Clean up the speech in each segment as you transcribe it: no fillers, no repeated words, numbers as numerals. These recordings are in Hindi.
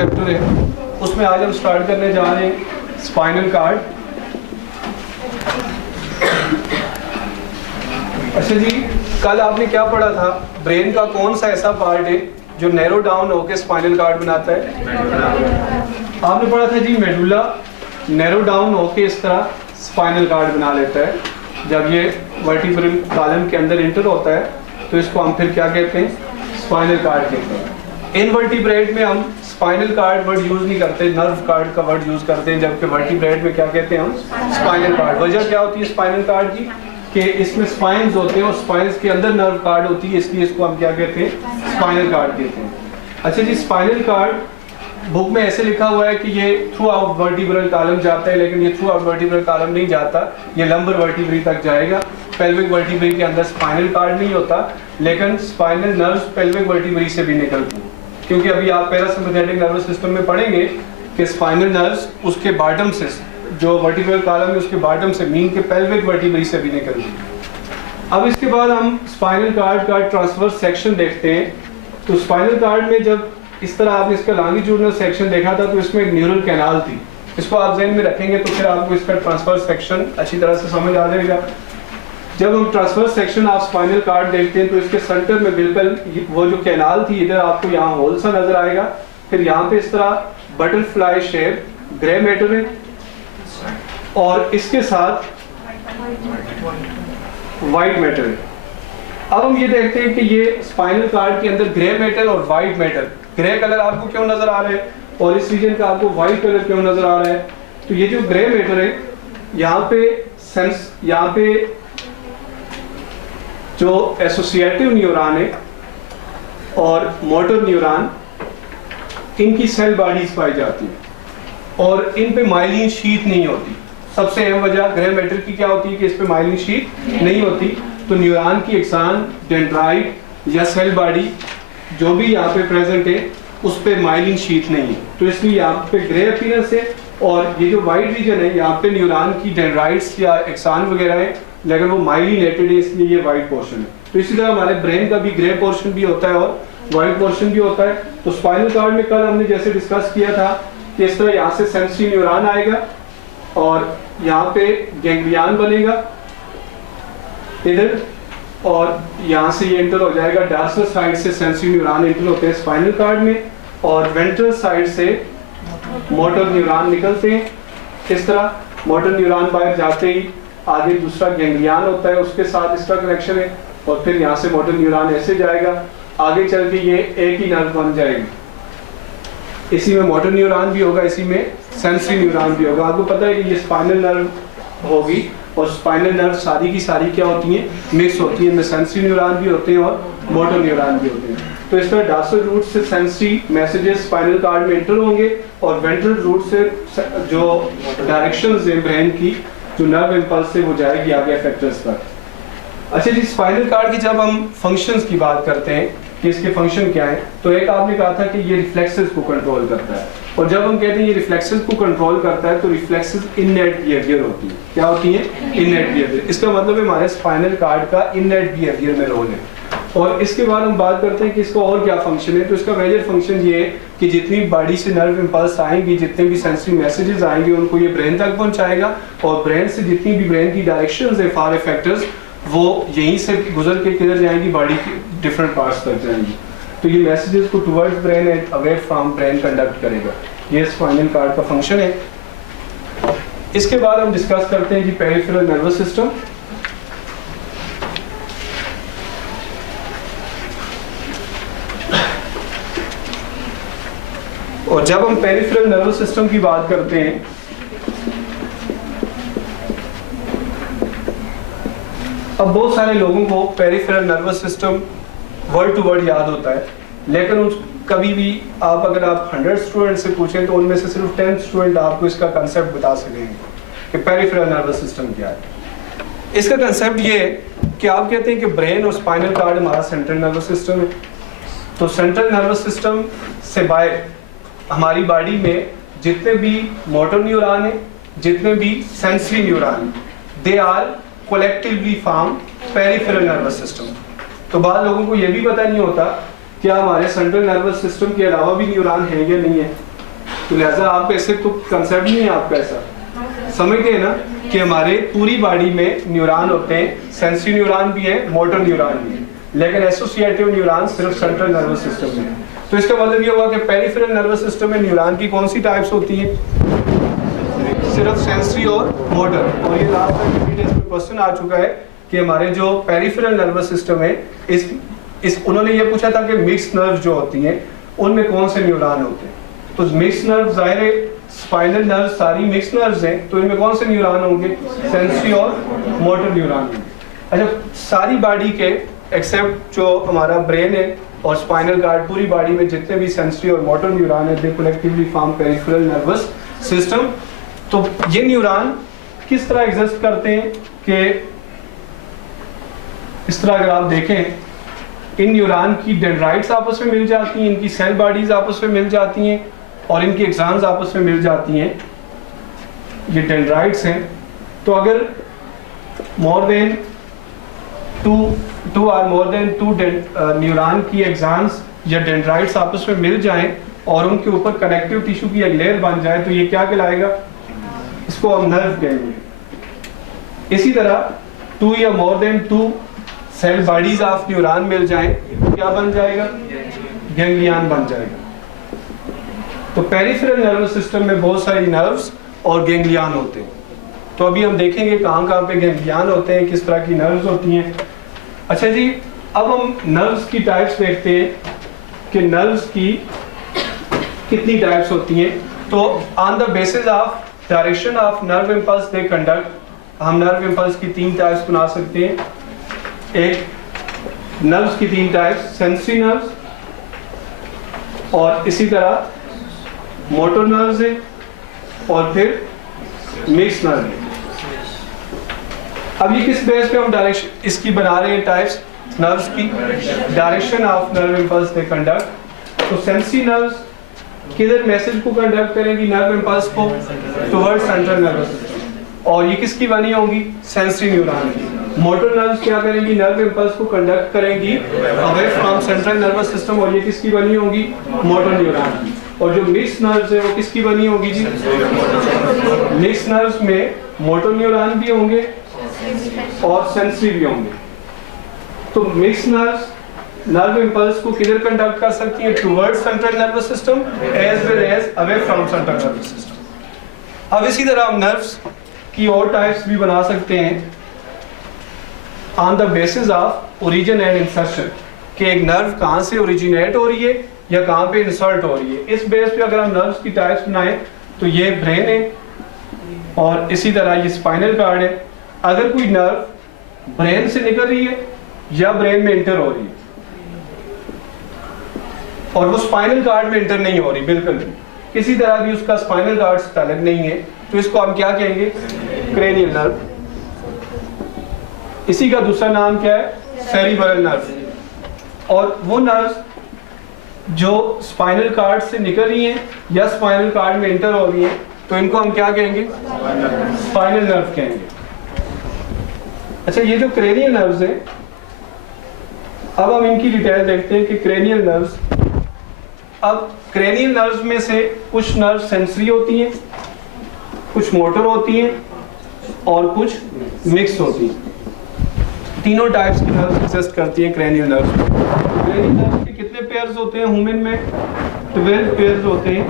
चैप्टर है, उसमें आज हम स्टार्ट करने जा रहे हैं स्पाइनल कार्ड। अच्छा जी, कल आपने क्या पढ़ा था? ब्रेन का कौन सा ऐसा पार्ट है जो नैरो डाउन होकर स्पाइनल कार्ड बनाता है? आपने पढ़ा था जी मेडुला नैरो डाउन होके इस तरह स्पाइनल कार्ड बना लेता है। जब ये वर्टिब्रल कॉलम के अंदर इंटर होता है तो इसको हम फिर क्या कहते हैं? स्पाइनल कार्ड कहते हैं। इनवर्टिब्रेट में हम स्पाइनल कार्ड वर्ड यूज नहीं करते, नर्व कार्ड का वर्ड यूज करते हैं, जबकि वर्टिब्रेट में क्या कहते हैं हम? Spinal cord. वजह क्या होती है स्पाइनल कार्ड की? कि इसमें स्पाइन्स होते हैं और स्पाइन्स के अंदर नर्व कार्ड होती है, इसलिए इसको हम क्या कहते हैं? स्पाइनल कार्ड कहते हैं। अच्छा जी, स्पाइनल कार्ड बुक में ऐसे लिखा हुआ है कि ये थ्रू आउट वर्टिब्रल कॉलम जाता है, लेकिन ये थ्रू आउट वर्टिब्रल कॉलम नहीं जाता, ये लंबर वर्टिब्री तक जाएगा। पेल्विक वर्टिब्री के अंदर स्पाइनल कार्ड नहीं होता, लेकिन स्पाइनल नर्व्स पेल्विक वर्टिब्री से भी निकलती हैं, क्योंकि अभी आप पैरासिम्पैथेटिक नर्वस सिस्टम में पढ़ेंगे कि स्पाइनल नर्व्स उसके बॉटम से, जो वर्टिब्रल कॉलम है उसके बॉटम से, मीन के पेल्विक वर्टिब्री से भी निकलती है। अब इसके बाद हम स्पाइनल कार्ड का ट्रांसवर्स सेक्शन देखते हैं। तो स्पाइनल कार्ड में जब इस तरह आपने इसका लॉन्गिट्यूडिनल सेक्शन देखा था तो इसमें एक न्यूरल कैनाल थी। इसको आप ज़हन में रखेंगे तो फिर आपको इसका ट्रांसवर्स सेक्शन अच्छी तरह से समझ आ जाएगा। जब हम ट्रांसवर्स सेक्शन आप स्पाइनल कार्ड देखते हैं तो इसके सेंटर में बिल्कुल वो जो कैनाल थी, इधर आपको यहाँ होल सा नजर आएगा। फिर यहाँ पे इस तरह बटरफ्लाई शेप ग्रे मैटर है और इसके साथ वाइट मैटर है। अब हम ये देखते हैं कि ये स्पाइनल कार्ड के अंदर ग्रे मैटर और वाइट मैटर, ग्रे कलर आपको क्यों नजर आ रहा है और इस रीजन का आपको वाइट कलर क्यों नजर आ रहा है? तो ये जो ग्रे मैटर है, यहाँ पे जो एसोसिएटिव न्यूरॉन है और मोटर न्यूरॉन, इनकी सेल बॉडीज पाई जाती है और इन पे माइलिन शीथ नहीं होती। सबसे अहम वजह ग्रे मैटर की क्या होती है कि इस पे माइलिन शीथ नहीं होती, तो न्यूरॉन की एक्सान, डेंड्राइट या सेल बॉडी जो भी यहाँ पे प्रेजेंट है उस पे माइलिन शीथ नहीं है, तो इसलिए यहाँ पे ग्रे अपीयरेंस है। और ये जो वाइट रीजन है, यहाँ पे न्यूरॉन की डेंड्राइट्स या एक्सान वगैरह है, लेकिन वो माइलिनेटेड है, इसलिए ये वाइट पोर्शन है। तो इसी तरह हमारे ब्रेन का भी ग्रे पोर्शन भी होता है और वाइट पोर्शन भी होता है। तो स्पाइनल कार्ड में कल हमने जैसे डिस्कस किया था कि इस तरह यहाँ से सेंसरी न्यूरॉन आएगा और यहाँ पे गैंग्लियन बनेगा इधर, और यहाँ से ये इंटर हो जाएगा। डॉर्सल साइड से सेंसरी न्यूरॉन इंटर होते हैं स्पाइनल कार्ड में और वेंट्रल साइड से मोटर न्यूरॉन निकलते हैं। इस तरह मोटर न्यूरॉन बाहर जाते ही आगे दूसरा गैंग्लियन होता है, उसके साथ इसका कनेक्शन है और फिर यहाँ से मोटर न्यूरॉन ऐसे जाएगा, आगे चल के ये एक ही नर्व बन जाएगी। इसी में मोटर न्यूरॉन भी होगा, इसी में सेंसरी न्यूरॉन भी होगा। आपको पता है कि ये स्पाइनल नर्व होगी और स्पाइनल नर्व सारी की सारी क्या होती हैं? मिक्स होती हैं। इनमें सेंसरी न्यूरॉन भी होते हैं और मोटर न्यूरॉन भी होते हैं। तो इस तरह डॉर्सल रूट से सेंसरी मैसेजेस स्पाइनल कार्ड में एंटर होंगे और वेंट्रल रूट से जो डायरेक्शंस हैं ब्रेन की, जो नर्व इंपल्स है, वो जाएगी आगे इफेक्टर्स तक। अच्छा जी, स्पाइनल कार्ड की जब हम फंक्शंस की बात करते हैं कि इसके फंक्शन क्या है, तो एक आपने कहा था कि ये रिफ्लेक्सेस को कंट्रोल करता है, और जब हम कहते हैं ये रिफ्लेक्सेस को कंट्रोल करता है तो रिफ्लेक्सेस इननेट बिहेवियर होती है। क्या होती है? Innate behaviour. इसका मतलब है हमारे स्पाइनल कार्ड का इननेट बिहेवियर में रोल है। और इसके बाद हम बात करते हैं कि इसका और क्या फंक्शन है। तो इसका मेजर फंक्शन ये है कि जितनी बॉडी से नर्व इंपल्स आएंगी, जितने भी सेंसरी मैसेजेस आएंगे, उनको ये ब्रेन तक पहुंचाएगा और ब्रेन से जितनी भी ब्रेन की डायरेक्शंस है, फार इफेक्टर्स, वो यहीं से गुजर के किधर जाएंगी? बॉडी के डिफरेंट पार्ट्स तक जाएंगी। तो ये मैसेजेस को towards brain and away from brain conduct करेगा। ये स्पाइनल कार्ड का फंक्शन है। इसके बाद हम डिस्कस करते हैं जी पेरिफेरल नर्वस सिस्टम। और जब हम पेरिफेरल नर्वस सिस्टम की बात करते हैं अब बहुत सारे लोगों को peripheral nervous system word to word याद होता है, लेकिन कभी भी आप अगर आप 100 स्टूडेंट से पूछें तो उनमें से सिर्फ 10 स्टूडेंट आपको इसका कंसेप्ट बता सकेंगे कि पेरिफेरल नर्वस सिस्टम क्या है। इसका कंसेप्ट ये है कि आप कहते हैं कि ब्रेन और स्पाइनल कार्ड हमारा सेंट्रल नर्वस सिस्टम है। तो सेंट्रल नर्वस सिस्टम से बाहर हमारी बॉडी में जितने भी मोटर न्यूरॉन है, जितने भी सेंसरी न्यूरॉन है, they are collectively form peripheral nervous system. तो बाद लोगों को यह भी पता नहीं होता क्या हमारे सेंट्रल नर्वस सिस्टम के अलावा भी न्यूरॉन है या नहीं है। तो लिहाजा आप ऐसे तो कंसेप्ट नहीं है आपका ऐसा, समझते हैं ना कि हमारे पूरी बॉडी में न्यूरॉन होते हैं, सेंसरी न्यूरॉन भी है, मोटर न्यूरॉन भी है, लेकिन एसोसिएटिव न्यूरॉन सिर्फ सेंट्रल नर्वस सिस्टम में है। तो इसका मतलब ये हुआ कि पेरिफेरल नर्वस सिस्टम में न्यूरॉन की कौन सी टाइप्स होती हैं? सिर्फ सेंसरी और मोटर। और ये लास्ट टाइम के टेस्ट में क्वेश्चन आ चुका है कि हमारे जो पेरिफेरल नर्वस सिस्टम है, इस उन्होंने ये पूछा था कि मिक्स नर्व जो होती हैं उनमें कौन से न्यूरॉन होते हैं। तो मिक्स नर्व जाहिर है, स्पाइनल नर्व सारी मिक्स नर्व्स हैं, तो इनमें कौन से न्यूरॉन होंगे? सेंसरी और मोटर न्यूरॉन होंगे। अच्छा, सारी बॉडी के एक्सेप्ट जो हमारा ब्रेन है और स्पाइनल कार्ड, पूरी बॉडी में जितने भी सेंसरी और मोटर न्यूरॉन है, they collectively form peripheral nervous system. तो ये न्यूरॉन किस तरह एग्जिस्ट करते हैं कि इस तरह अगर आप देखें, इन न्यूरॉन की डेंड्राइट्स आपस में मिल जाती हैं, इनकी सेल बॉडीज आपस में मिल जाती हैं और इनकी एक्सॉन्स आपस में मिल जाती हैं। ये डेंड्राइट्स हैं। तो अगर मोर देन टू न्यूरॉन की एक्सॉन्स या डेंड्राइट्स आपस में मिल जाएं और उनके ऊपर कनेक्टिव टिश्यू की एक लेयर बन जाए, तो ये क्या कहलाएगा? इसको हम नर्व कहेंगे। इसी तरह 2 या more than 2 cell bodies of neuron मिल जाएं, क्या बन जाएगा? गैंग्लियन बन जाएगा। तो पेरिफेरल नर्वस सिस्टम में बहुत सारी नर्व्स और गैंग्लियन होते हैं। तो अभी हम देखेंगे कहाँ पे गैंग्लियन होते हैं, किस तरह की नर्व्स होती हैं। अच्छा जी, अब हम नर्व्स की टाइप्स देखते हैं कि नर्व्स की कितनी टाइप्स होती हैं। तो on the basis of direction of nerve impulse they conduct, हम नर्व इम्पल्स की 3 टाइप्स बना सकते हैं। एक नर्व्स की 3 टाइप्स, सेंसरी नर्व्स, और इसी तरह मोटर नर्व्स है, और फिर मिक्स नर्व है। अब ये किस बेस पे हम डायरेक्शन इसकी बना रहे हैं टाइप्स नर्व्स की? Direction of nerve impulse they conduct. तो सेंसरी नर्व्स किधर मैसेज को कंडक्ट करेंगी? नर्व इम्पल्स को टुवर्ड्स सेंट्रल नर्वस सिस्टम, और ये किसकी बनी होंगी? सेंसरी न्यूरॉन की। मोटर नर्व्स क्या करेंगी? नर्व इम्पल्स को कंडक्ट करेंगी away from central nervous system, और ये किसकी बनी होंगी? मोटर न्यूरॉन की। और जो मिक्स नर्व्स है वो किसकी बनी होगी जी? मिक्स नर्व्स में मोटर न्यूरॉन भी होंगे और सेंसरी भी होंगे। तो मिक्स नर्व्स नर्व इम्पल्स को किधर कंडक्ट कर सकती है? Towards central nervous system as well as away from central nervous system. अब इसी तरह हम नर्व्स की और टाइप्स भी बना सकते हैं on the basis of origin and insertion, कि एक नर्व कहाँ से ओरिजिनेट हो रही है या कहाँ पे इंसर्ट हो रही है। इस बेस पे अगर हम नर्व्स की टाइप्स बनाएं तो ये ब्रेन है और इसी तरह ये स्पाइनल कार्ड है। अगर कोई नर्व ब्रेन से निकल रही है या ब्रेन में इंटर हो रही है और वो स्पाइनल कार्ड में इंटर नहीं हो रही बिल्कुल भी, किसी तरह भी उसका स्पाइनल कार्ड से ताल्लुक नहीं है, तो इसको हम क्या कहेंगे? Cranial nerve. इसी का दूसरा नाम क्या है? Cerebral nerve. और वो नर्व जो स्पाइनल कार्ड से निकल रही हैं या स्पाइनल कार्ड में इंटर हो रही हैं, तो इनको हम क्या कहेंगे? स्पाइनल नर्व कहेंगे। अच्छा, ये जो क्रेनियल नर्व्स हैं, अब हम इनकी डिटेल देखते हैं कि क्रेनियल नर्व्स, अब क्रेनियल नर्व्स में से कुछ नर्व सेंसरी होती हैं, कुछ मोटर होती हैं और कुछ मिक्स होती हैं। तीनों टाइप्स की नर्व्स एग्जिस्ट करती हैं क्रेनियल नर्व्स में। क्रेनियल नर्व्स के कितने पेयर्स होते हैं? ह्यूमन में 12 पेयर्स होते हैं।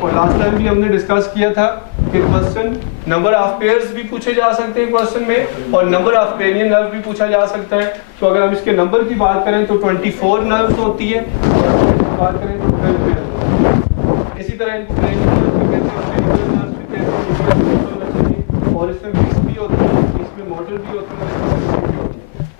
और लास्ट टाइम भी हमने डिस्कस किया था कि क्वेश्चन नंबर ऑफ पेयर्स भी पूछे जा सकते हैं क्वेश्चन में, और नंबर ऑफ क्रेनियल नर्व भी पूछा जा सकता है। तो अगर हम इसके नंबर की बात करें तो 24 नर्व्स होती है, और बात करें तो 12 पेयर्स। इसी तरह इनको क्रेनियल नर्व्स भी कहते हैं, क्रेनियल नर्व्स भी कहते हैं, और इसमें मिक्स भी होती है, इसमें मोटर भी होती है।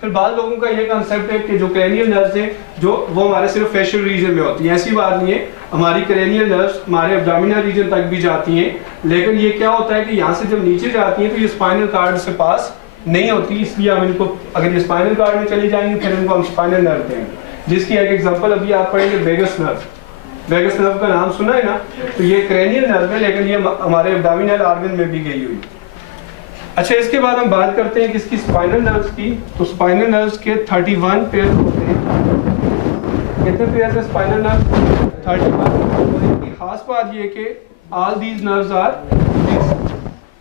फिर बाद लोगों का ये कंसेप्ट है कि जो क्रेनियल नर्व्स हैं जो वो हमारे सिर्फ फेशियल रीजन में होती हैं। ऐसी बात नहीं है, हमारी क्रेनियल नर्व्स हमारे एब्डोमिनल रीजन तक भी जाती हैं, लेकिन ये क्या होता है कि यहाँ से जब नीचे जाती हैं तो ये स्पाइनल कार्ड से पास नहीं होती, इसलिए हम इनको, अगर ये स्पाइनल कार्ड में चली जाएंगे फिर इनको हम स्पाइनल नर्व देंगे। जिसकी एक एग्जांपल अभी आप पढ़ेंगे वेगस नर्व। वेगस नर्व का नाम सुना है ना? तो ये क्रेनियल नर्व है, लेकिन ये हमारे एब्डोमिनल ऑर्गन में भी गई हुई। अच्छा, इसके बाद हम बात करते हैं किसकी? स्पाइनल नर्व्स की। तो स्पाइनल नर्व्स के 31 पेयर होते हैं। कितने पेयर है स्पाइनल नर्व? 31। और इनकी खास बात ये कि all these nerves are mix.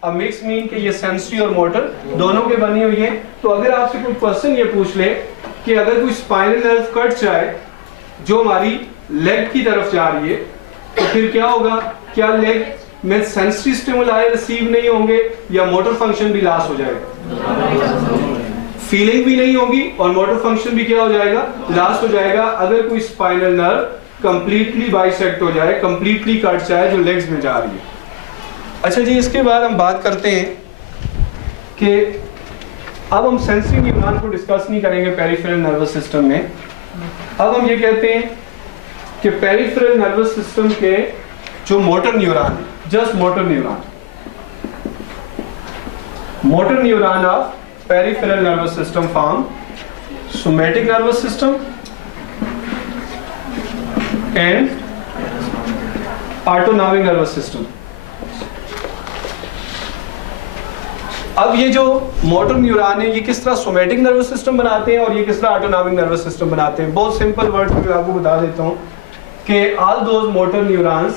अब मिक्स मीन कि ये सेंसरी और मोटर दोनों के बनी हुई है। तो अगर आपसे कोई पर्सन ये पूछ ले कि अगर कोई स्पाइनल नर्व कट जाए जो हमारी लेग की तरफ जा रही है, तो फिर क्या होगा? क्या लेग में सेंसरी स्टिमुलाई रिसीव नहीं होंगे या मोटर फंक्शन भी लॉस हो जाएगा? फीलिंग भी नहीं होगी और मोटर फंक्शन भी क्या हो जाएगा? लॉस हो जाएगा। अगर कोई स्पाइनल नर्व कंप्लीटली बाइसेक्ट हो जाए, कंप्लीटली कट जाए जो लेग्स में जा रही है। अच्छा जी, इसके बाद हम बात करते हैं कि अब हम सेंसरी न्यूरॉन को डिस्कस नहीं करेंगे पेरिफेरल नर्वस सिस्टम में। अब हम ये कहते हैं कि पेरिफेरल नर्वस सिस्टम के जो मोटर न्यूरॉन है, just motor neuron of peripheral nervous system form somatic nervous system and autonomic nervous system. अब ये जो मोटर न्यूरॉन है ये किस तरह सोमैटिक नर्वस सिस्टम बनाते हैं और ये किस तरह ऑटोनॉमिक नर्वस सिस्टम बनाते हैं। बहुत सिंपल वर्ड में आपको बता देता हूँ कि all those motor neurons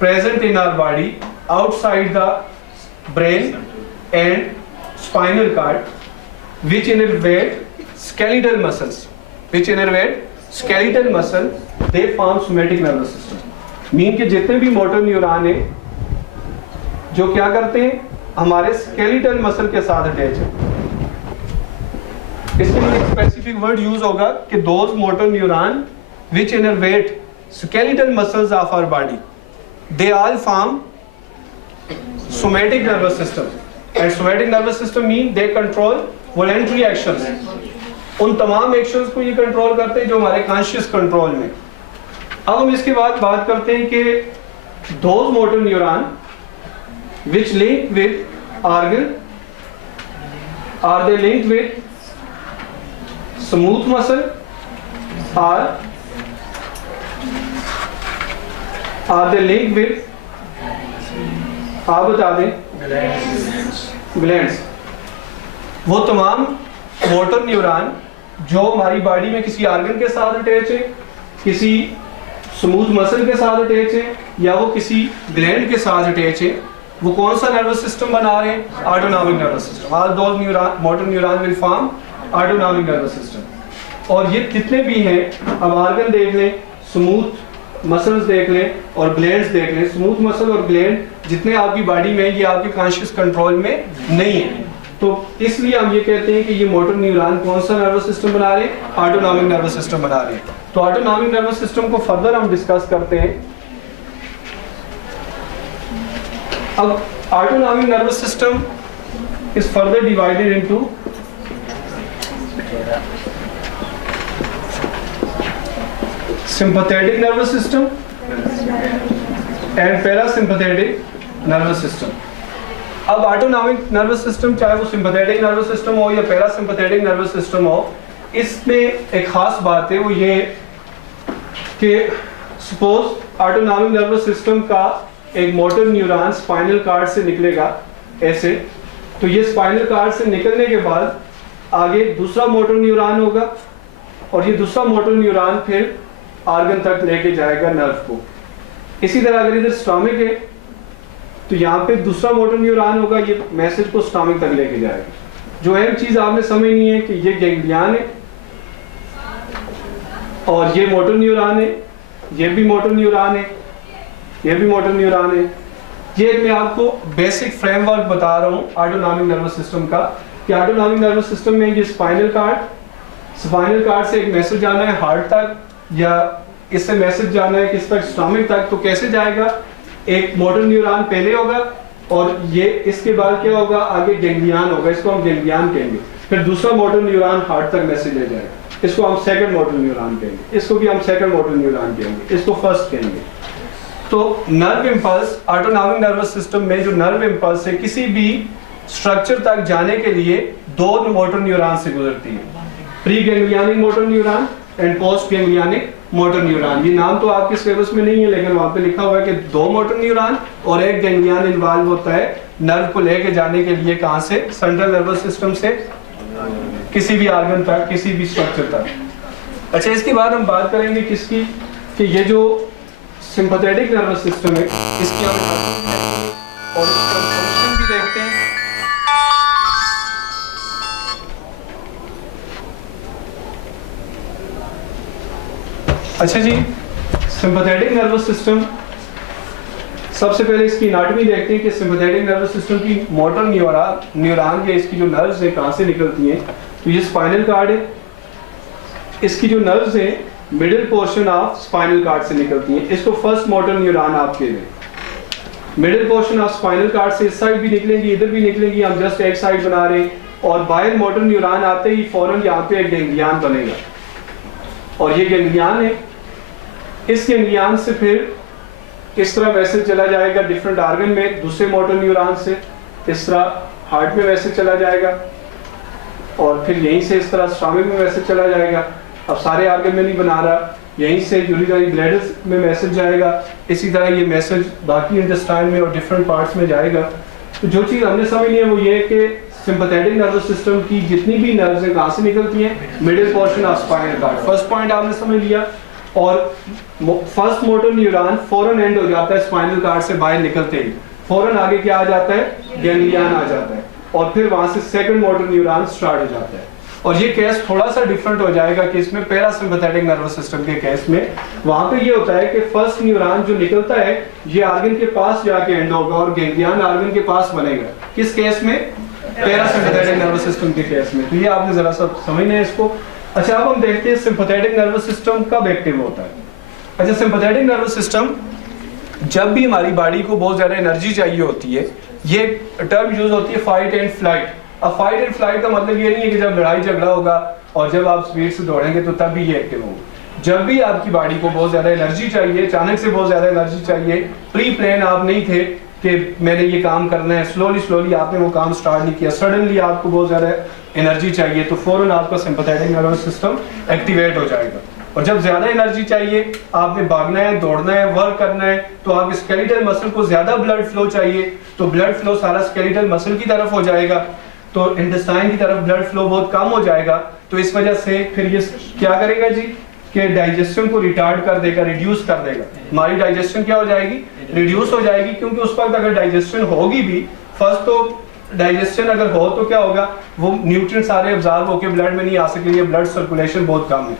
present in our body outside the brain and spinal cord which innervate skeletal muscles, they form somatic nervous system। Mean के जितने भी मोटर न्यूरॉन है जो क्या करते हैं, हमारे स्केलेटल मसल के साथ अटैच है। इसके लिए स्पेसिफिक वर्ड यूज होगा कि those motor neuron which innervate skeletal muscles of our body, they all form somatic nervous system। And somatic nervous system mean they control voluntary actions। उन तमाम एक्शंस को ये कंट्रोल करते हैं जो हमारे कॉन्शियस कंट्रोल में। अब हम इसके बाद बात करते हैं कि those motor neuron which link with organ, are they linked with smooth muscle or are they linked with, आप बता दें, ग्लैंड्स। वो तमाम मोटर न्यूरॉन जो हमारी बॉडी में किसी ऑर्गन के साथ अटैच है, किसी स्मूथ मसल के साथ अटैच है या वो किसी ग्लैंड के साथ अटैच है, वो कौन सा नर्वस सिस्टम बना रहे हैं? Autonomic nervous system. All those neuron motor neuron will form autonomic nervous system. और ये जितने भी हैं, अब ऑर्गन देख लें, स्मूथ मसल्स देख लें और ग्लैंड्स देख लें। स्मूथ मसल और ग्लैंड जितने आपकी बॉडी में ये आपके कॉन्शियस कंट्रोल में नहीं है, तो इसलिए हम ये कहते हैं कि ये मोटर न्यूरॉन कौन सा नर्वस सिस्टम बना रहे हैं? ऑटोनॉमिक नर्वस सिस्टम बना रहे हैं। तो ऑटोनॉमिक नर्वस सिस्टम को फर्दर हम डिस्कस करते हैं। अब autonomic nervous system is further divided into sympathetic nervous system and parasympathetic nervous system। अब ऑटोनॉमिक नर्वस सिस्टम चाहे वो सिंपैथेटिक नर्वस सिस्टम हो या पैरासिम्पैथेटिक नर्वस सिस्टम हो, इसमें एक खास बात है, वो ये कि सपोज ऑटोनॉमिक नर्वस सिस्टम का एक मोटर न्यूरॉन स्पाइनल कॉर्ड से निकलेगा ऐसे, तो ये स्पाइनल कॉर्ड से निकलने के बाद आगे दूसरा मोटर न्यूरॉन होगा और ये दूसरा मोटर न्यूरॉन फिर ऑर्गन तक लेके जाएगा नर्व को। इसी तरह अगर इधर स्टोमिक है तो यहाँ पे दूसरा मोटर न्यूरॉन होगा, ये मैसेज को स्टोमिक तक लेके जाएगा। जो अहम चीज आपने समझनी है कि ये गैंग्लियन है और ये मोटर न्यूरॉन है, ये भी मोटर न्यूरॉन है, ये भी मोटर न्यूरॉन है। ये मैं आपको बेसिक फ्रेमवर्क बता रहा हूँ ऑटोनॉमिक नर्वस सिस्टम का कि ऑटोनॉमिक नर्वस सिस्टम में ये स्पाइनल कॉर्ड से एक मैसेज जाना है हार्ट तक या इससे मैसेज जाना है किस तक? स्टोमिक तक। तो कैसे जाएगा? एक मोटर न्यूरॉन पहले होगा और ये इसके बाद क्या होगा? आगे गैंग्लियन होगा, इसको हम गैंग्लियन कहेंगे। फिर दूसरा मोटर न्यूरॉन हार्ट तक मैसेज ले जाएगा, इसको हम सेकंड मोटर न्यूरॉन कहेंगे, इसको भी हम सेकंड मोटर न्यूरॉन कहेंगे, इसको फर्स्ट कहेंगे। तो nerve impulse autonomic nervous system में जो नर्व इम्पल्स है किसी भी स्ट्रक्चर तक जाने के लिए दो मोटर न्यूरॉन से गुजरती है, pre ganglionic motor neuron and post ganglionic motor neuron. ये नाम तो आपके सिलेबस में नहीं है लेकिन वहां पे लिखा हुआ है कि दो मोटर न्यूरॉन और एक गैंग्लियन इन्वॉल्व होता है नर्व को लेके जाने के लिए। कहां से? सेंट्रल नर्वस सिस्टम से किसी भी ऑर्गन तक, किसी भी स्ट्रक्चर तक। अच्छा, इसके बाद हम बात करेंगे किसकी कि ये जो सिंपैथेटिक नर्वस सिस्टम है, इसकी हम और इसका फंक्शन भी देखते हैं। अच्छा जी, सिंपैथेटिक नर्वस सिस्टम, सबसे पहले इसकी एनाटॉमी देखते हैं कि सिंपैथेटिक नर्वस सिस्टम की मोटर न्यूरॉन या इसकी जो नर्व्स है कहाँ से निकलती हैं। तो ये स्पाइनल कार्ड है, इसकी जो नर्व्स है middle portion of spinal cord से निकलती हैं। इसको फर्स्ट मोटर न्यूरॉन आप कह रहे हैं। Middle portion of spinal cord से इस साइड भी निकलेंगी, इधर भी निकलेंगी, हम जस्ट एक साइड बना रहे हैं। और बाहर मोटर न्यूरॉन आते ही फौरन यहाँ पे एक गैंग्लियन बनेगा, और ये गैंग्लियन है। इस गैंग्लियन से फिर इस तरह मैसेज चला जाएगा डिफरेंट आर्गन में दूसरे मोटर न्यूरॉन से, इस तरह हार्ट में मैसेज चला जाएगा, और फिर यहीं से इस तरह स्टमक में मैसेज चला जाएगा। अब सारे आर्गन में नहीं बना रहा, यहीं से यूरिनरी ब्लैडर में मैसेज जाएगा, इसी तरह ये मैसेज बाकी इंटेस्टाइन में और डिफरेंट पार्ट्स में जाएगा। तो जो चीज़ हमने समझ ली है वो ये है कि सिंपैथेटिक नर्वस सिस्टम की जितनी भी नर्व्स हैं कहाँ से निकलती हैं, middle portion of spinal cord. First point आपने समझ लिया। और फर्स्ट मोटर न्यूरॉन फौरन एंड हो जाता है स्पाइनल कार्ड से बाहर निकलते ही, फौरन आगे क्या आ जाता है, गैंग्लियन आ जाता है, और फिर वहां से सेकंड मोटर न्यूरॉन स्टार्ट हो जाता है। और ये केस थोड़ा सा डिफरेंट हो जाएगा कि इसमें पैरासिम्पैथेटिक नर्वस सिस्टम के केस में वहां पे ये होता है कि फर्स्ट न्यूरॉन जो निकलता है ये आर्गन के पास जाके एंड होगा और गैंग्लियन आर्गन के पास बनेगा। किस केस में, पैरासिम्पैथेटिक नर्वस सिस्टम के केस में। तो ये आपने जरा सा समझना है इसको। अच्छा, अब हम देखते हैं सिंपैथेटिक नर्वस सिस्टम कब एक्टिव होता है। अच्छा, सिंपैथेटिक नर्वस सिस्टम जब भी हमारी बॉडी को बहुत ज्यादा एनर्जी चाहिए होती है, ये टर्म यूज होती है फाइट एंड फ्लाइट। अब फाइट एंड फ्लाइट का मतलब ये नहीं है कि जब लड़ाई झगड़ा होगा और जब आप स्पीड से दौड़ेंगे तो तब भी ये एक्टिव होगा। जब भी आपकी बॉडी को बहुत ज्यादा एनर्जी चाहिए, अचानक से बहुत ज्यादा एनर्जी चाहिए, प्री प्लान आप नहीं थे कि मैंने ये काम करना है, स्लोली आपने वो काम स्टार्ट नहीं किया, सडनली आपको बहुत ज्यादा एनर्जी चाहिए तो फौरन आपका सिंपैथेटिक नर्वस सिस्टम एक्टिवेट हो जाएगा। और जब ज्यादा एनर्जी चाहिए, आपने भागना है, दौड़ना है, वर्क करना है, तो आपके स्केलेटल मसल को ज्यादा ब्लड फ्लो चाहिए, तो ब्लड फ्लो सारा स्केलेटल मसल की तरफ हो जाएगा, तो इंटेस्टाइन की तरफ ब्लड फ्लो बहुत कम हो जाएगा। तो इस वजह से फिर ये क्या करेगा जी कि डाइजेशन को रिटार्ड कर देगा, रिड्यूस कर देगा। हमारी डाइजेशन क्या हो जाएगी, रिड्यूस हो जाएगी, क्योंकि उस वक्त अगर डाइजेशन होगी भी, फर्स्ट तो डाइजेशन अगर हो तो क्या होगा, वो न्यूट्रिएंट सारे अब्जॉर्ब होकर ब्लड में नहीं आ सकेंगे, ब्लड सर्कुलेशन बहुत कम है।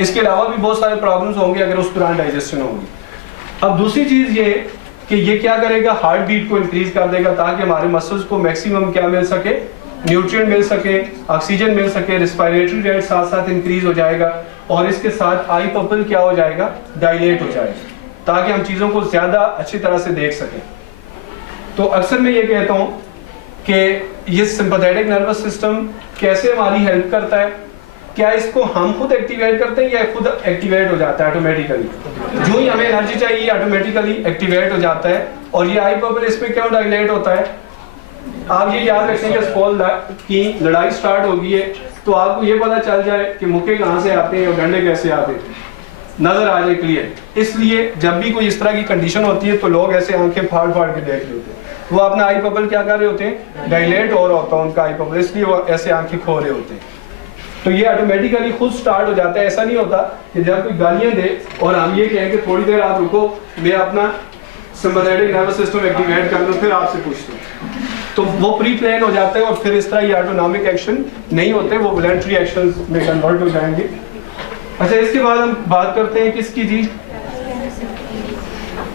इसके अलावा भी बहुत सारे प्रॉब्लम्स होंगे अगर उस दौरान डाइजेशन होगी। अब दूसरी चीज ये कि ये क्या करेगा, हार्ट बीट को इंक्रीज कर देगा ताकि हमारे मसल्स को मैक्सिमम क्या मिल सके, न्यूट्रिएंट मिल सके, ऑक्सीजन मिल सके, रिस्पिरेटरी रेट साथ साथ इंक्रीज हो जाएगा, और इसके साथ आई पपल क्या हो जाएगा, डायलेट हो जाएगा, ताकि हम चीज़ों को ज़्यादा अच्छी तरह से देख सकें। तो अक्सर मैं ये कहता हूँ कि ये सिंपैथेटिक नर्वस सिस्टम कैसे हमारी हेल्प करता है, क्या इसको हम खुद एक्टिवेट करते हैं या खुद एक्टिवेट हो जाता है ऑटोमेटिकली। जो ही हमें एनर्जी चाहिए ऑटोमेटिकली एक्टिवेट हो जाता है। और ये आई पपल इसमें क्यों डायलेट होता है, आप ये याद रखें कि सपोज की लड़ाई स्टार्ट हो गई है तो आपको ये पता चल जाए कि मुक्के कहाँ से आते हैं और डंडे कैसे आते हैं, नजर आ जाए क्लियर। इसलिए जब भी कोई इस तरह की कंडीशन होती है तो लोग ऐसे आंखें फाड़ फाड़ के देख लेते हैं, वो अपना आई पपल क्या कर रहे होते हैं, डायलेट हो रहा होता है उनका आई पपल, इसलिए वो ऐसे आंखें खो रहे होते हैं। तो ये ऑटोमेटिकली खुद स्टार्ट हो जाता है। ऐसा नहीं होता कि जब कोई गालियां दे और हम ये कहें कि थोड़ी देर आप रुको, मैं अपना सिंपैथेटिक नर्वस सिस्टम एक्टिवेट कर लूं फिर आपसे पूछता हूं, तो वो प्री प्लान हो जाता है और फिर इस तरह ये ऑटोनॉमिक एक्शन नहीं होते, वो वॉलंटरी एक्शंस में कन्वर्ट हो जाएंगे। अच्छा, इसके बाद हम बात करते हैं किसकी जी,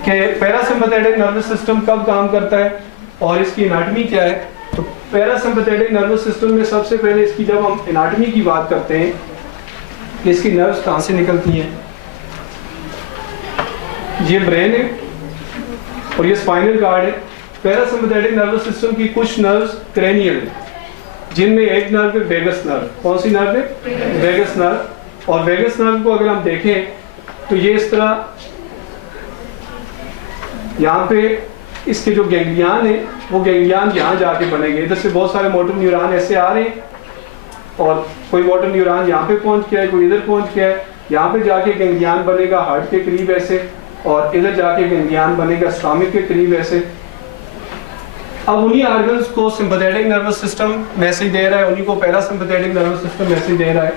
कि पैरासिम्पैथेटिक नर्वस सिस्टम कब काम करता है और इसकी एनाटॉमी क्या है। तो पैरासिम्पैथेटिक नर्वस सिस्टम में सबसे पहले इसकी जब हम एनाटॉमी की बात करते हैं कि इसकी नर्व्स कहाँ से निकलती हैं, ये ब्रेन है और ये स्पाइनल कार्ड है। पैरासिम्पैथेटिक नर्वस सिस्टम की कुछ नर्व्स क्रेनियल है, जिनमें एक नर्व है वेगस नर्व। कौन सी नर्व है, वेगस नर्व। और वेगस नर्व को अगर हम देखें तो ये इस तरह यहाँ पे इसके जो गैंग्लियन है वो गैंग्लियन यहाँ जाके बनेंगे। इधर से बहुत सारे मोटर न्यूरॉन ऐसे आ रहे हैं और कोई मोटर न्यूरॉन यहाँ पे पहुंच गया है, कोई इधर पहुंच गया है, यहाँ पे जाके गैंग्लियन बनेगा हार्ट के करीब ऐसे, और इधर जाके गैंग्लियन बनेगा स्टमक के करीब ऐसे। अब उन्हीं ऑर्गन्स को सिंपैथेटिक नर्वस सिस्टम मैसेज दे रहा है, उन्हीं को पैरासिम्पैथेटिक नर्वस सिस्टम मैसेज दे रहा है।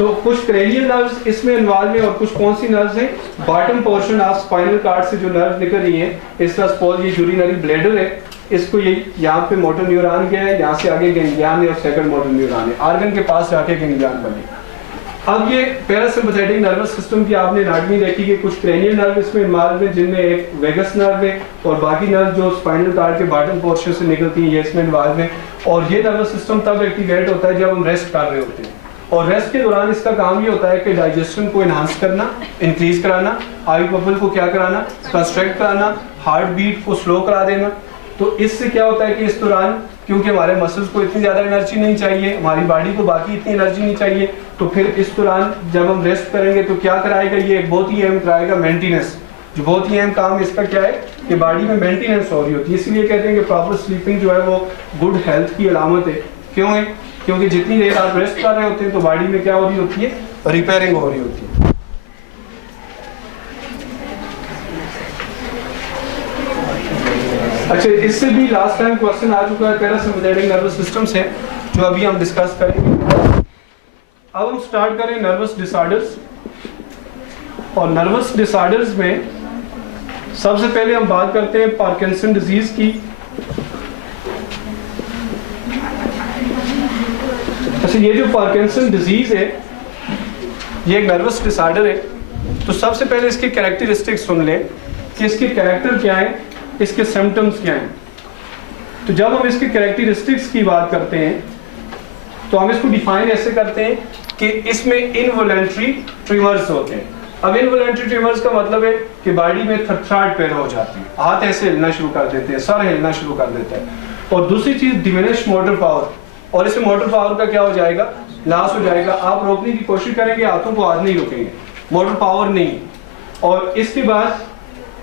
तो कुछ क्रेनियल नर्व्स इसमें इन्वॉल्व है और कुछ कौन सी नर्व्स हैं, bottom portion of spinal cord से जो नर्व निकल रही है, इसका सपोज ये यूरिनरी ब्लैडर है, इसको ये यहाँ पे मोटर न्यूरॉन गया है, यहाँ से आगे गैंग्लियन है और सेकंड मोटर न्यूरॉन है, ऑर्गन के पास जाके गैंग्लियन बने। अब ये पैरासिम्पैथेटिक नर्वस सिस्टम की आपने एनाटॉमी देखी कि कुछ क्रेनियल नर्व इसमें इन्वॉल्व है, जिनमें एक वेगस नर्व है और बाकी नर्व जो स्पाइनल कार्ड के बॉटम पोर्शन से निकलती है ये इसमें इन्वॉल्व है। और ये नर्वस सिस्टम तब एक्टिवेट होता है जब हम रेस्ट कर रहे होते हैं, और रेस्ट के दौरान इसका काम ये होता है कि डाइजेशन को इन्हांस करना, इंक्रीज कराना, आई बबल को क्या कराना, कंस्ट्रक्ट कराना, हार्ट बीट को स्लो करा देना। तो इससे क्या होता है कि इस दौरान क्योंकि हमारे मसल्स को इतनी ज़्यादा एनर्जी नहीं चाहिए, हमारी बॉडी को बाकी इतनी एनर्जी नहीं चाहिए, तो फिर इस दौरान जब हम रेस्ट करेंगे तो क्या कराएगा, ये एक बहुत ही अहम कराएगा मेंटेनेंस। जो बहुत ही अहम काम इसका क्या है कि बॉडी में मेंटेनेंस हो रही होती है। इसलिए कहते हैं कि प्रॉपर स्लीपिंग जो है वो गुड हेल्थ की अलामत है। क्यों है? क्योंकि जितनी देर आप रेस्ट कर रहे होते हैं तो बॉडी में क्या हो रही होती है, रिपेयरिंग हो रही होती है। अच्छा, इससे भी लास्ट टाइम क्वेश्चन आ चुका है पैरासिम्पैथेटिक नर्वस सिस्टम से, जो अभी हम डिस्कस करेंगे। अब हम स्टार्ट करें नर्वस डिसऑर्डर्स। और नर्वस डिसऑर्डर्स में सबसे पहले हम बात करते हैं पार्किंसन डिजीज की। अच्छा, ये जो पार्किंसन डिजीज है ये एक नर्वस डिसऑर्डर है। तो सबसे पहले इसके कैरेक्टरिस्टिक्स सुन लें कि इसके कैरेक्टर क्या है, इसके सिम्टम्स क्या हैं। तो जब हम इसके कैरेक्टरिस्टिक्स की बात करते हैं तो हम इसको डिफाइन ऐसे करते हैं कि इसमें इनवॉलंटरी ट्रिमर्स होते हैं। अब इनवॉलंटरी ट्रिमर्स का मतलब है कि बॉडी में थरथराहट पैदा हो जाती है, हाथ ऐसे हिलना शुरू कर देते हैं, सर हिलना शुरू कर देता है। और दूसरी चीज डिमिनिश मोटर पावर, और इसमें मोटर पावर का क्या हो जाएगा, लॉस हो जाएगा। आप रोकने की कोशिश करेंगे, हाथों को हाथ नहीं रोकेंगे, मोटर पावर नहीं। और इसके बाद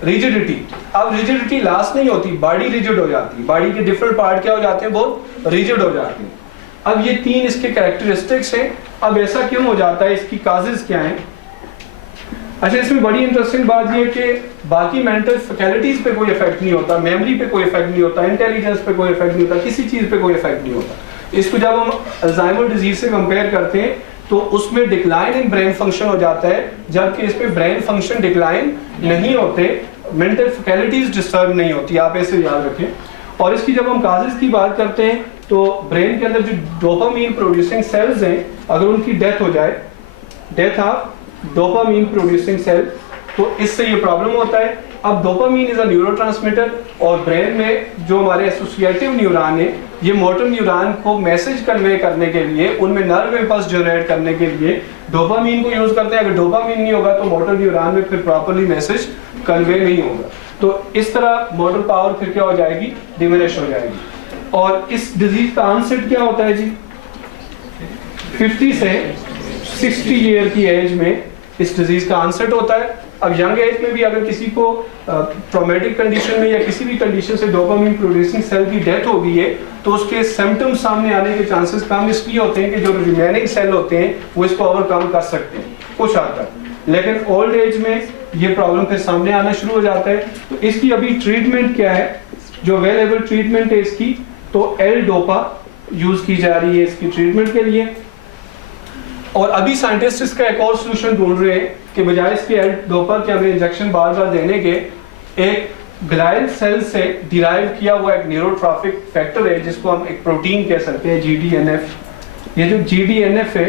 रिजिडिटी। अब रिजिडिटी लॉस नहीं होती, बॉडी रिजिड हो जाती है, बॉडी के डिफरेंट पार्ट क्या हो जाते हैं, बहुत रिजिड हो जाते हैं। अब ये तीन इसके कैरेक्टरिस्टिक्स हैं। अब ऐसा क्यों हो जाता है, इसकी काजेस क्या हैं? अच्छा, इसमें बड़ी इंटरेस्टिंग बात ये है कि बाकी मेंटल फैकल्टीज पे कोई इफेक्ट नहीं होता, मेमोरी पे कोई इफेक्ट नहीं होता, इंटेलिजेंस पे कोई इफेक्ट नहीं होता, किसी चीज पे कोई इफेक्ट नहीं होता। इसको जब हम अल्जाइमर डिजीज से कंपेयर करते हैं तो उसमें डिक्लाइन इन ब्रेन फंक्शन हो जाता है, जबकि इसमें ब्रेन फंक्शन डिक्लाइन नहीं होते, मेंटल फैकल्टीज डिस्टर्ब नहीं होती। आप ऐसे याद रखें। और इसकी जब हम काजेस की बात करते हैं तो ब्रेन के अंदर जो डोपामीन प्रोड्यूसिंग सेल्स हैं, अगर उनकी डेथ हो जाए, death of dopamine producing cell, तो इससे ये प्रॉब्लम होता है। अब डोपामीन इज अ न्यूरोट्रांसमीटर, और ब्रेन में जो हमारे एसोसिएटिव न्यूरॉन है, ये मोटर न्यूरॉन को मैसेज कन्वे करने के लिए, उनमें नर्व इम्पल्स जनरेट करने के लिए डोपामीन को यूज करते हैं। अगर डोपामीन नहीं होगा तो मोटर न्यूरॉन में फिर प्रॉपर्ली मैसेज कन्वे नहीं होगा। तो इस तरह मोटर पावर फिर क्या हो जाएगी, डिमिनिश हो जाएगी। और इस डिजीज का ऑनसेट क्या होता है जी, 50 से 60 ईयर की एज में इस डिजीज का ऑनसेट होता है। अब यंग एज में भी अगर किसी को ट्रॉमेटिक कंडीशन में या किसी भी कंडीशन से डोपामीन प्रोड्यूसिंग सेल की डेथ हो गई है तो उसके सिम्टम्स सामने आने के चांसेस कम इसलिए होते हैं कि जो रिमेनिंग सेल होते हैं वो इसको ओवरकम कर सकते हैं कुछ हद तक। लेकिन ओल्ड एज में ये प्रॉब्लम फिर सामने आना शुरू हो जाता है। तो इसकी अभी ट्रीटमेंट क्या है, जो अवेलेबल ट्रीटमेंट है इसकी, तो एल डोपा यूज की जा रही है इसकी ट्रीटमेंट के लिए। और अभी साइंटिस्ट इसका एक और सोल्यूशन ढूंढ रहे हैं कि बजाय इसके एल डोपा के हमें इंजेक्शन बार बार देने के, एक ग्लाइल सेल से डिराइव किया हुआ एक न्यूरोट्रॉफिक फैक्टर है जिसको हम एक प्रोटीन कह सकते हैं, GDNF। ये जो GDNF है,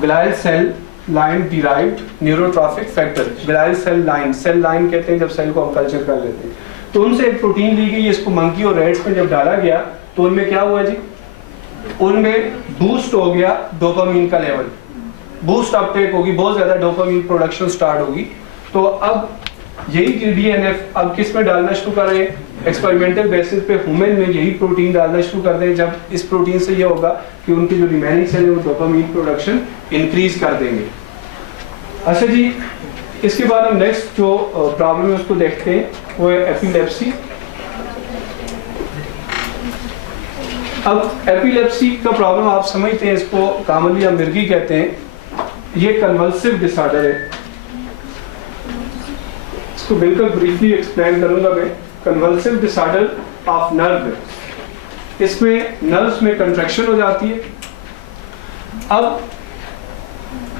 glial cell line derived neurotrophic factor, glial cell line कहते हैं जब सेल को हम कल्चर कर लेते हैं। तो उनसे एक प्रोटीन ली गई, इसको मंकी और रैट्स में जब डाला गया तो उनमें क्या हुआ जी, उनमें बूस्ट हो गया डोपामीन का लेवल, बूस्ट अपटेक होगी, बहुत ज्यादा डोपामीन प्रोडक्शन स्टार्ट होगी। तो अब यही GDNF अब किस में डालना शुरू कर रहे हैं, एक्सपेरिमेंटल बेसिस पे ह्यूमन में यही प्रोटीन डालना शुरू कर दें। जब इस प्रोटीन से ये होगा कि उनकी जो रिमेनिंग सेल है वो डोपामीन प्रोडक्शन इंक्रीज कर देंगे। अच्छा जी, इसके बाद हम नेक्स्ट जो प्रॉब्लम है उसको देखते हैं, वो है एपिलेप्सी। अब एपिलेप्सी का प्रॉब्लम आप समझते हैं, इसको कॉमनली हम मिर्गी कहते हैं। ये कन्वल्सिव डिसऑर्डर है, इसको बिल्कुल ब्रीफली एक्सप्लेन करूंगा मैं। कन्वल्सिव डिसऑर्डर ऑफ नर्व, इसमें नर्व्स में कंट्रैक्शन हो जाती है। अब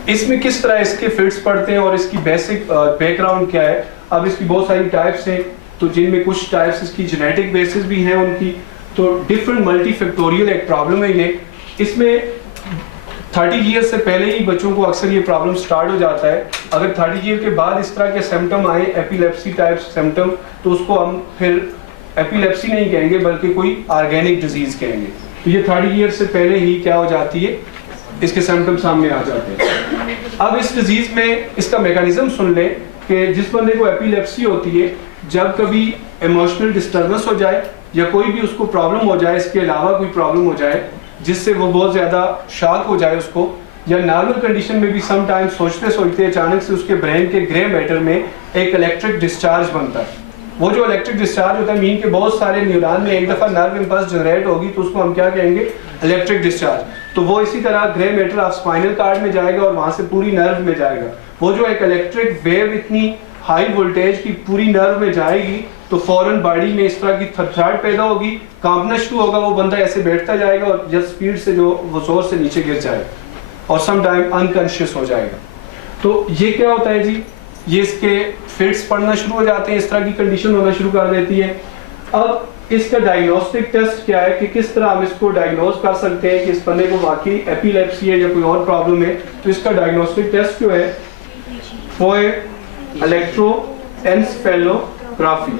इसमें किस तरह इसके फिट्स पड़ते हैं और इसकी बेसिक बैकग्राउंड क्या है। अब इसकी बहुत सारी टाइप्स हैं, तो जिनमें कुछ टाइप्स इसकी जेनेटिक बेसिस भी हैं उनकी, तो डिफरेंट मल्टीफैक्टोरियल एक प्रॉब्लम है ये। इसमें 30 ईयर से पहले ही बच्चों को अक्सर ये प्रॉब्लम स्टार्ट हो जाता है। अगर 30 ईयर के बाद इस तरह के सिम्टम आए, एपिलेप्सी टाइप सिम्टम, तो उसको हम फिर एपिलेप्सी नहीं कहेंगे बल्कि कोई ऑर्गेनिक डिजीज कहेंगे। तो ये 30 ईयर से पहले ही क्या हो जाती है, इसके सिम्टम सामने आ जाते हैं। अब इस डिजीज में इसका मैकेनिज्म सुन लें कि जिस बंदे को एपिलेप्सी होती है, जब कभी इमोशनल डिस्टर्बेंस हो जाए या कोई भी उसको प्रॉब्लम हो जाए, इसके अलावा कोई प्रॉब्लम हो जाए जिससे वो बहुत ज़्यादा शॉक हो जाए उसको, या नॉर्मल कंडीशन में भी सम टाइम सोचते सोचते अचानक से उसके ब्रेन के ग्रे मैटर में एक इलेक्ट्रिक डिस्चार्ज बनता है। वो जो इलेक्ट्रिक डिस्चार्ज होता है, मीन के बहुत सारे न्यूरॉन में एक दफ़ा नर्व इम्पल्स जनरेट होगी तो उसको हम क्या कहेंगे, इलेक्ट्रिक डिस्चार्ज। तो वो इसी तरह grey matter of spinal cord में जाएगा और वहाँ से पूरी नर्व में जाएगा। वो जो एक इलेक्ट्रिक वेव इतनी हाई वोल्टेज की पूरी नर्व में जाएगी तो फौरन बॉडी में इस तरह की थरथराहट पैदा होगी, कांपना शुरू होगा, वो बंदा ऐसे बैठता जाएगा और जब स्पीड से जो वो जोर से नीचे गिर जाएगा और सम टाइम अनकॉन्शियस हो जाएगा। तो ये क्या होता है जी, ये इसके फिट्स पड़ना शुरू हो जाते हैं, इस तरह की कंडीशन होना शुरू कर देती है। अब इसका डायग्नोस्टिक टेस्ट क्या है कि किस तरह हम इसको डायग्नोज कर सकते हैं कि इस बंदे को वाकई एपिलेप्सी है या कोई और प्रॉब्लम है। तो इसका डायग्नोस्टिक टेस्ट जो है वो है इलेक्ट्रोएन्सेफेलोग्राफी।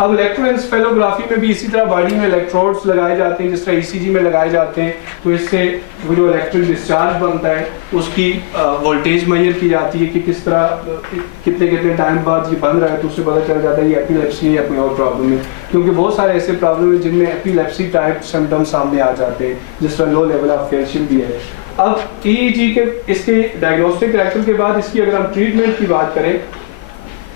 अब इलेक्ट्रोएन्सेफेलोग्राफी में भी इसी तरह बॉडी में इलेक्ट्रोड्स लगाए जाते हैं जिस तरह ईसीजी में लगाए जाते हैं। तो इससे वो जो इलेक्ट्रिक डिस्चार्ज बनता है उसकी वोल्टेज मेजर की जाती है कि किस तरह कितने कितने टाइम बाद ये बन रहा है, तो उससे पता चल जाता है ये एपिलेप्सी है या कोई और प्रॉब्लम है। क्योंकि बहुत सारे ऐसे प्रॉब्लम है जिनमें एपिलेप्सी टाइप सिम्टम्स सामने आ जाते हैं, जिस तरह लो लेवल ऑफ कैल्शियम भी है। अब ईईजी के इसके डायग्नोस्टिक करैक्टर के बाद इसकी अगर हम ट्रीटमेंट की बात करें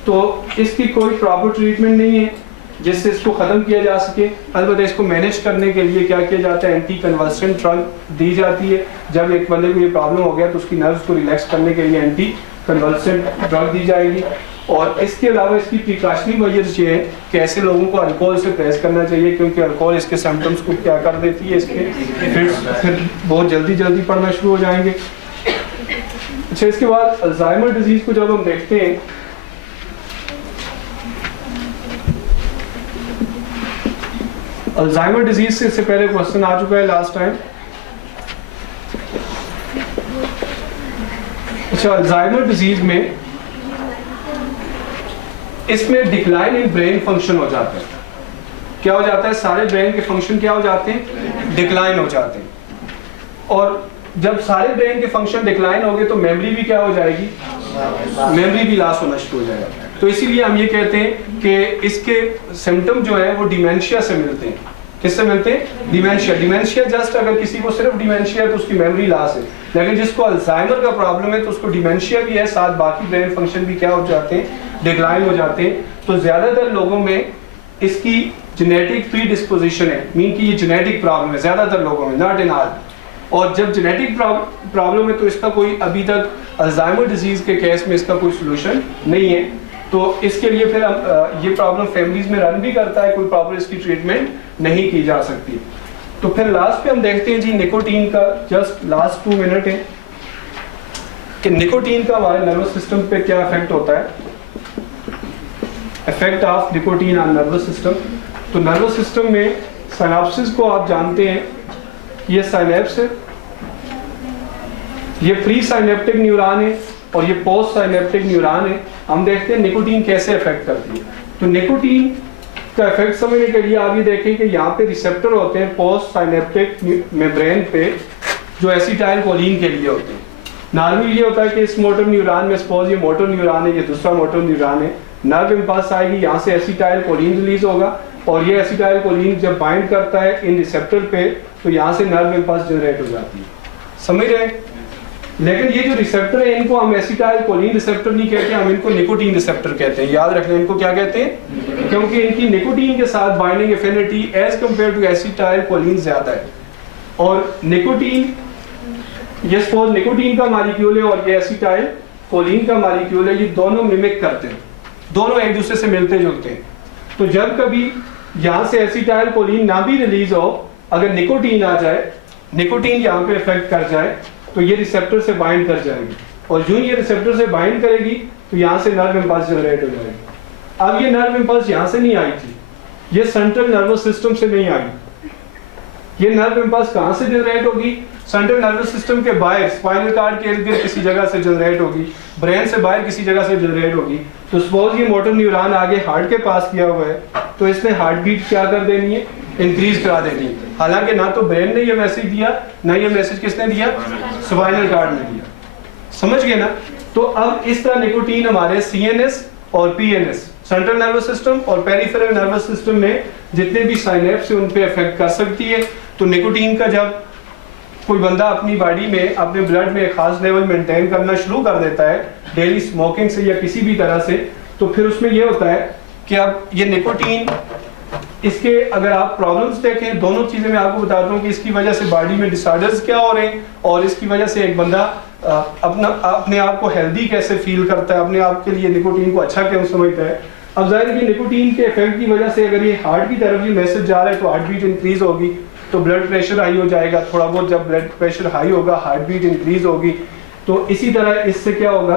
तो इसकी कोई प्रॉपर ट्रीटमेंट नहीं है जिससे इसको ख़त्म किया जा सके। अलबत्ता इसको मैनेज करने के लिए क्या किया जाता है, एंटी कन्वल्सेंट ड्रग दी जाती है। जब एक बंदे को ये प्रॉब्लम हो गया तो उसकी नर्व्स को रिलैक्स करने के लिए एंटी कन्वल्सेंट ड्रग दी जाएगी। और इसके अलावा इसकी प्रिकॉशनरी मेजर्स ये है कि ऐसे लोगों को अल्कोहल से परहेज करना चाहिए, क्योंकि अल्कोहल इसके सिम्टम्स को क्या कर देती है, इसके फिर बहुत जल्दी पड़ना शुरू हो जाएंगे। अच्छा, इसके बाद अल्जाइमर डिजीज़ को जब हम देखते हैं अल्जाइमर डिजीज से इससे पहले क्वेश्चन आ चुका है लास्ट टाइम। अच्छा, अल्जाइमर डिजीज में इसमें डिक्लाइन इन ब्रेन फंक्शन हो जाता है। क्या हो जाता है, सारे ब्रेन के फंक्शन क्या हो जाते हैं, डिक्लाइन हो जाते हैं। और जब सारे ब्रेन के फंक्शन डिक्लाइन हो गए तो मेमोरी भी क्या हो जाएगी, मेमोरी भी लॉस होना शुरू हो जाएगा। तो इसीलिए हम ये कहते हैं कि इसके सिम्टम जो है वो डिमेंशिया से मिलते हैं। किससे मिलते हैं, डिमेंशिया। डिमेंशिया जस्ट अगर किसी को सिर्फ डिमेंशिया है तो उसकी मेमोरी लॉस है, लेकिन जिसको अल्जाइमर का प्रॉब्लम है तो उसको डिमेंशिया भी है, साथ बाकी ब्रेन फंक्शन भी क्या हो जाते हैं, डिक्लाइन हो जाते हैं। तो ज्यादातर लोगों में इसकी जेनेटिक प्रीडिस्पोजिशन है, मीन की ये जेनेटिक प्रॉब्लम है ज्यादातर लोगों में, नॉट इन ऑल। और जब जेनेटिक प्रॉब्लम है तो इसका कोई अभी तक अल्जाइमर डिजीज के केस में इसका कोई सोल्यूशन नहीं है। तो इसके लिए फिर हम ये प्रॉब्लम फैमिलीज में रन भी करता है, कोई प्रॉब्लम इसकी ट्रीटमेंट नहीं की जा सकती। तो फिर लास्ट पे हम देखते हैं जी निकोटीन का, जस्ट लास्ट 2 मिनट है कि निकोटीन का हमारे नर्वस सिस्टम पे क्या इफेक्ट होता है, effect of nicotine on nervous system. तो नर्वस सिस्टम में साइनेप्सिस को आप जानते हैं, ये साइनेप्स है, ये प्री साइनेप्टिक न्यूरॉन है और ये पोस्ट साइनेप्टिक न्यूरॉन है। हम देखते हैं निकोटीन कैसे इफेक्ट करती है। तो निकोटीन का इफेक्ट समझने के लिए आप ये देखें कि यहाँ पे रिसेप्टर होते हैं पोस्ट साइनेप्टिक मेम्ब्रेन पे जो एसिटाइल कोलिन के लिए होते हैं। नॉर्मली ये होता है कि इस मोटर न्यूरॉन में, सपोज ये मोटर न्यूरॉन है, ये दूसरा मोटर न्यूरॉन है, नर्व इम्पल्स आएगी, यहाँ से एसिटाइल कोलिन रिलीज होगा और ये एसिटाइल कोलिन जब बाइंड करता है इन रिसेप्टर पे तो यहाँ से नर्व इम्पल्स जनरेट हो जाती है, समझ रहे हैं। लेकिन ये जो रिसेप्टर है इनको हम एसिटाइल कोलिन रिसेप्टर नहीं कहते, हम इनको निकोटीन रिसेप्टर कहते हैं। याद रखना इनको क्या कहते हैं, क्योंकि इनकी निकोटीन के साथ binding affinity as compare to acetylcholine ज्यादा है। और निकोटीन, ये सपोज निकोटीन का मॉलिक्यूल है और ये एसिटाइल कोलिन का मॉलिक्यूल है, ये दोनों मिमिक करते हैं, दोनों एक दूसरे से मिलते जुलते हैं। तो जब कभी यहाँ से एसिटाइल कोलिन ना भी रिलीज हो, अगर निकोटीन आ जाए, निकोटीन यहाँ पे इफेक्ट कर जाए तो ये रिसेप्टर से बाइंड कर जाएगी और जो ये रिसेप्टर से बाइंड करेगी तो यहाँ से नर्व इम्पल्स जनरेट हो जाएगी। अब ये नर्व इम्पल्स यहाँ से नहीं आई थी, ये सेंट्रल नर्वस सिस्टम से नहीं आई। ये नर्व इम्पल्स कहाँ से जनरेट होगी? सेंट्रल नर्वस सिस्टम के बाहर स्पाइनल कार्ड के इर्द गिर्द किसी जगह से जनरेट होगी, ब्रेन से बाहर किसी जगह से जनरेट होगी। तो सपोज ये मोटर न्यूरॉन आगे हार्ट के पास किया हुआ है, तो इसने हार्ट बीट क्या कर देनी है? इंक्रीज करा देनी है। हालांकि ना तो ब्रेन ने ये मैसेज दिया, ना ये मैसेज किसने दिया? स्पाइनल कार्ड ने दिया। समझ गए ना? तो अब इस तरह निकोटीन हमारे सीएनएस और पीएनएस, सेंट्रल नर्वस सिस्टम और पेरिफेरल नर्वस सिस्टम में जितने भी साइनेप्स है उन पे अफेक्ट कर सकती है। तो निकोटीन का जब कोई बंदा अपनी बॉडी में, अपने ब्लड में एक खास लेवल मेंटेन करना शुरू कर देता है डेली स्मोकिंग से या किसी भी तरह से, तो फिर उसमें ये होता है कि अब ये निकोटीन, इसके अगर आप प्रॉब्लम्स देखें, दोनों चीज़ें मैं आपको बताता हूँ कि इसकी वजह से बॉडी में डिसऑर्डर्स क्या हो रहे हैं और इसकी वजह से एक बंदा अपने आप को हेल्दी कैसे फील करता है, अपने आप के लिए निकोटीन को अच्छा क्यों समझता है। अब जाहिर है कि निकोटीन के इफेक्ट की वजह से अगर ये हार्ट की तरफ ये मैसेज जा रहा है तो हार्ट बीट इंक्रीज होगी, तो ब्लड प्रेशर हाई हो जाएगा। थोड़ा बहुत जब ब्लड प्रेशर हाई होगा हार्ट बीट इंक्रीज होगी। तो इसी तरह इससे क्या होगा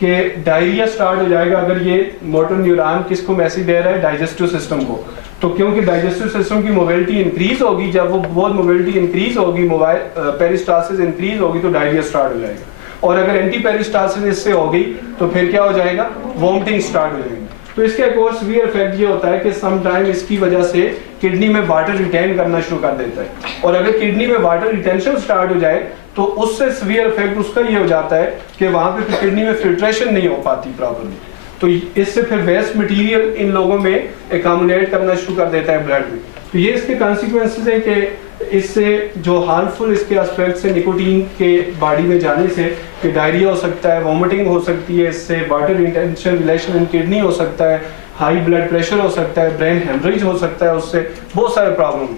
कि डायरिया स्टार्ट हो जाएगा अगर ये मोटर न्यूरॉन किसको मैसेज दे रहा है? डाइजेस्टिव सिस्टम को। तो क्योंकि डाइजेस्टिव सिस्टम की मोबिलिटी इंक्रीज होगी, जब वो बहुत मोबिलिटी इंक्रीज होगी, पेरिस्टालसिस इंक्रीज होगी, तो डायरिया स्टार्ट हो जाएगा। और अगर एंटी पेरिस्टालसिस इससे हो गई तो फिर क्या हो जाएगा? वॉमिटिंग स्टार्ट हो जाएगी। तो इसका एक और सीवियर इफेक्ट ये होता है कि सम टाइम इसकी वजह से किडनी में वाटर रिटेन करना शुरू कर देता है, और अगर किडनी में वाटर रिटेंशन स्टार्ट हो जाए तो उससे सीवियर इफेक्ट उसका ये हो जाता है कि वहाँ पे किडनी में फिल्ट्रेशन नहीं हो पाती प्रॉपर्ली। तो इससे फिर वेस्ट मटेरियल इन लोगों में एकम्युलेट करना शुरू कर देता है ब्लड में। तो ये इसके कॉन्सिक्वेंसेस है कि इससे जो हार्मफुल इसके एस्पेक्ट्स है निकोटीन के बॉडी में जाने से, कि डायरिया हो सकता है, वॉमिटिंग हो सकती है, इससे water retention relation in kidney हो सकता है, हाई ब्लड प्रेशर हो सकता है, ब्रेन हेमरेज हो सकता है, उससे बहुत सारे प्रॉब्लम।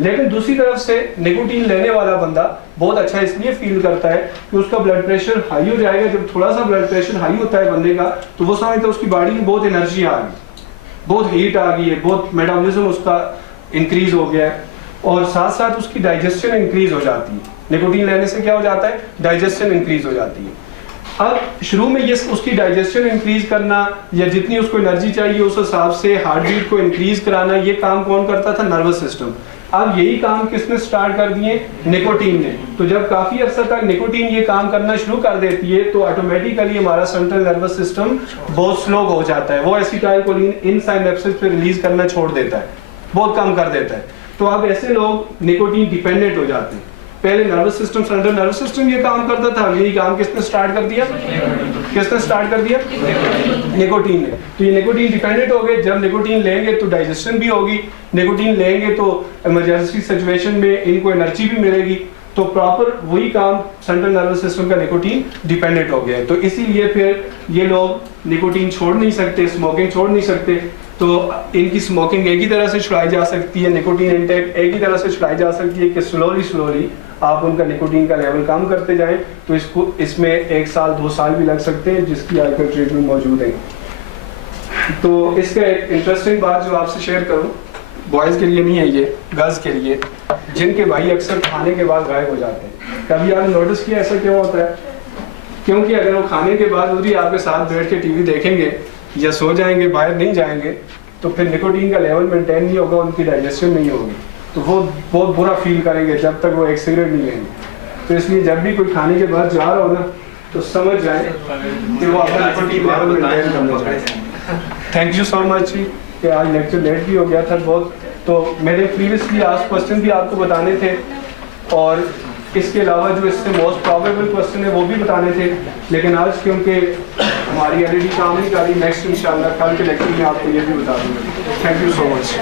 लेकिन दूसरी तरफ से निकोटीन लेने वाला बंदा बहुत अच्छा इसलिए फील करता है कि उसका ब्लड प्रेशर हाई हो जाएगा। जब थोड़ा सा ब्लड प्रेशर हाई होता है बंदे का तो वो समझता है उसकी बॉडी में बहुत एनर्जी आ गई, बहुत हीट आ गई है, बहुत मेटाबॉलिज्म उसका इंक्रीज हो गया है, और साथ साथ उसकी डाइजेशन इंक्रीज हो जाती है। निकोटीन लेने से क्या हो जाता है? डाइजेशन इंक्रीज हो जाती है। अब शुरू में ये उसकी डाइजेशन इंक्रीज करना या जितनी उसको एनर्जी चाहिए उस हिसाब से हार्ट बीट को इंक्रीज कराना, ये काम कौन करता था? Nervous system. अब यही काम किसने स्टार्ट कर दिए? निकोटीन ने। तो जब काफी अर्सा तक निकोटीन ये काम करना शुरू कर देती है तो ऑटोमेटिकली हमारा सेंट्रल नर्वस सिस्टम बहुत स्लो हो जाता है, वो एसिटाइलकोलिन इन साइनेप्सेस पे रिलीज करना छोड़ देता है, बहुत कम कर देता है। तो अब ऐसे लोग निकोटीन डिपेंडेंट हो जाते हैं। पहले nervous system, central nervous system ये काम करता था, यही काम किसने स्टार्ट कर दिया? किसने स्टार्ट कर दिया? निकोटीन ने। तो ये निकोटीन डिपेंडेंट हो गए। जब निकोटीन लेंगे तो डाइजेशन भी होगी, निकोटीन लेंगे तो इमरजेंसी सिचुएशन में इनको एनर्जी भी मिलेगी। तो प्रॉपर वही काम सेंट्रल नर्वस सिस्टम का निकोटीन डिपेंडेंट हो गया है। तो इसीलिए फिर ये लोग निकोटीन छोड़ नहीं सकते, स्मोकिंग छोड़ नहीं सकते। तो इनकी स्मोकिंग एक ही तरह से छुड़ाई जा सकती है, निकोटीन इंटेक एक ही तरह से छुड़ाई जा सकती है कि स्लोली आप उनका निकोटीन का लेवल कम करते जाएं। तो इसमें 1 साल 2 साल भी लग सकते हैं, जिसकी आजकल ट्रीटमेंट मौजूद है। तो इसका एक इंटरेस्टिंग बात जो आपसे शेयर करूं, बॉयज़ के लिए नहीं है ये, गर्ल्स के लिए, जिनके भाई अक्सर खाने के बाद गायब हो जाते हैं। कभी आपने नोटिस किया ऐसा क्यों होता है? क्योंकि अगर वो खाने के बाद उधर ही आपके साथ बैठ के टीवी देखेंगे या सो जाएंगे, बाहर नहीं जाएंगे, तो फिर निकोटीन का लेवल मेंटेन नहीं होगा, उनकी डाइजेशन नहीं होगी, तो वो बहुत बुरा फील करेंगे जब तक वो एक सिगरेट नहीं लेंगे। तो इसलिए जब भी कोई खाने के बाद जा रहा हो ना तो समझ जाए कि वो अपना निकोटीन लेवल मेंटेन करना चाहिए। थैंक यू सो मच कि आज लेक्चर लेट भी हो गया था बहुत। तो मेरे प्रीवियसली आज क्वेश्चन भी आपको बताने थे, और इसके अलावा जो इससे मोस्ट प्रोबेबल क्वेश्चन है वो भी बताने थे, लेकिन आज क्योंकि हमारी एलईडी काम नहीं कर रही, नेक्स्ट इंशाल्लाह कल के लेक्चर में आपको ये भी बता दूँगा। Thank you so much.